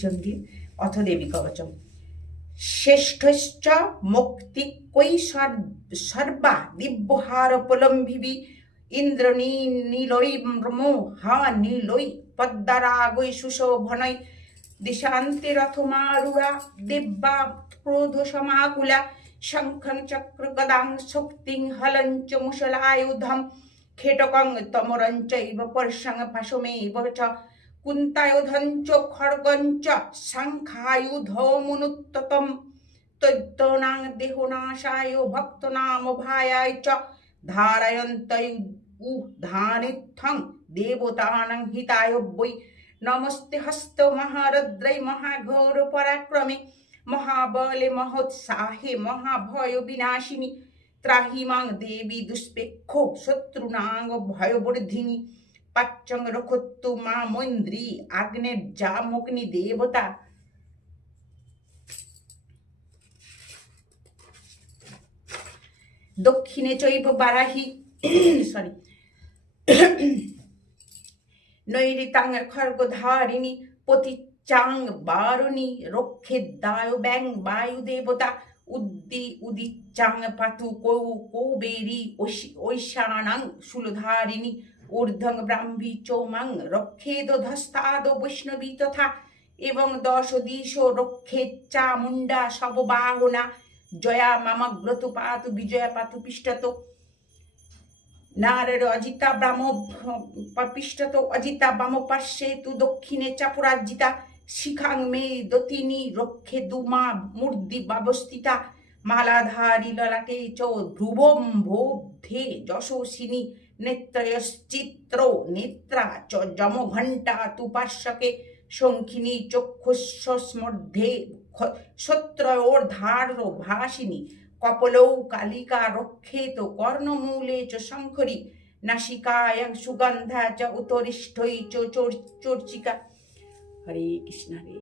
চণ্ডী অথ দেবী কবচম। শ্রেষ্ঠশ্চ মুক্তি কই সর্বা দিব্যহার প্রলম্বিবি ইন্দ্র নীলৈ হা নীলৈ পদ্মারাগৈ সুশোভনৈ দিশান্তে রথমারুড়া দিব্যা ক্রোধ সমাকুলা শঙ্খং চক্র গদাং শক্তিং হলঞ্চ মুশলায়ুধম খেটকং তমরঞ্চৈব পর্ষং পাশমেব চ কুন্তায়ুধঞ্চ খড়গঞ্চ শঙ্খায়ুধমনুত্ততম তৈত্যনাং দেহনাশায় ভক্তনামভায়ায় চ ধারয়ন্তৈ ধানিত্থং দেবতানাং হিতায় বৈ নমস্তে হস্ত মহারদ্রৈ মহাঘোর পরাক্রমে মহাবলে মহোৎসাহে মহাভয় বিনাশিনী ত্রাহি মাং দেবী দুষ্পেক্ষ শত্রুনাং ভয়বর্ধিনী পাচ্চং রক্ষত্তু মা মৈন্দ্রী আগ্নের জামগ্নি দেবতা দক্ষিণে চৈব বারাহি সরি নৈরিতাং খর্গধারিণী পতিচাং বারুণী রক্ষেদ্দায় ব্যাং বায়ু দেবতা উদিচ্চাং পাতু কৌবেরী ঐশানাং শূলধারিণী ঊর্ধ্বং ব্রাহ্মী চৌমাং রক্ষেদ ধস্তাদ বৈষ্ণবী তথা এবং দশ দিশ রক্ষেচ্চা মুন্ডা সববাহনা জয়া মামগ্রতু পাতু বিজয়া পাতু পিষ্টত নারের অজিতা ব্রাহ্ম পিষ্টত অজিতা বাম পার্শ্বে তু দক্ষিণে চাপুরাজিতা শিখাং মে দতিনী রক্ষে দুমা মূর্তি ব্যবস্থিতা মালাধারী ললাটে চ ধ্রুবম ভোধে যশস্বিনী নেত্রয়শ্চিত্র নেত্রা চ যমঘণ্টা তু পার্শ্বকে শঙ্খিনী চক্ষুষ্মধ্যে সত্রয়োর্ধার্য ভাসিনী কপলৌ কালিকা রক্ষেত কর্ণমূলে চ শঙ্খরী নাসিকায়াং সুগন্ধা চ উত্তরিষ্ঠৈ চ চর্চিকা। হরে কৃষ্ণ হরে।